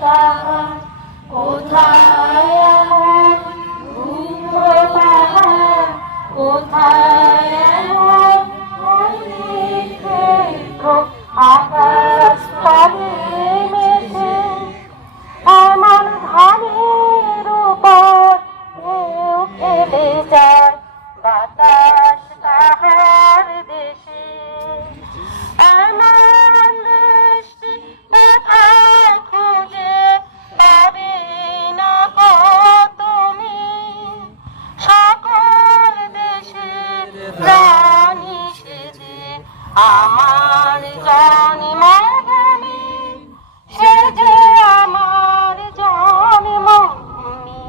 কাহার কোথায় এমন রুদ্র পাহাড় কোথায় এমন মন্দির ক্ষেত্র আকাশ তলে মেঘে এমন ধানের উপর ঢেউ খেলে যায় বাতাস তাহার দেশে এমন দৃষ্টি কোথায় খুঁজে পাবে না গো তুমি সকল দেশের রানী সেজে আমার জন্মভূমি সেজে আমার জন্মভূমি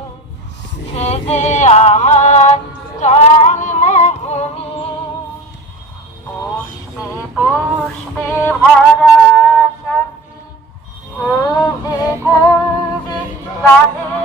সেজে আমার জন্মভূমি পুষ্পে পুষ্পে ভরা সাথী যে কুঞ্জিত রাধে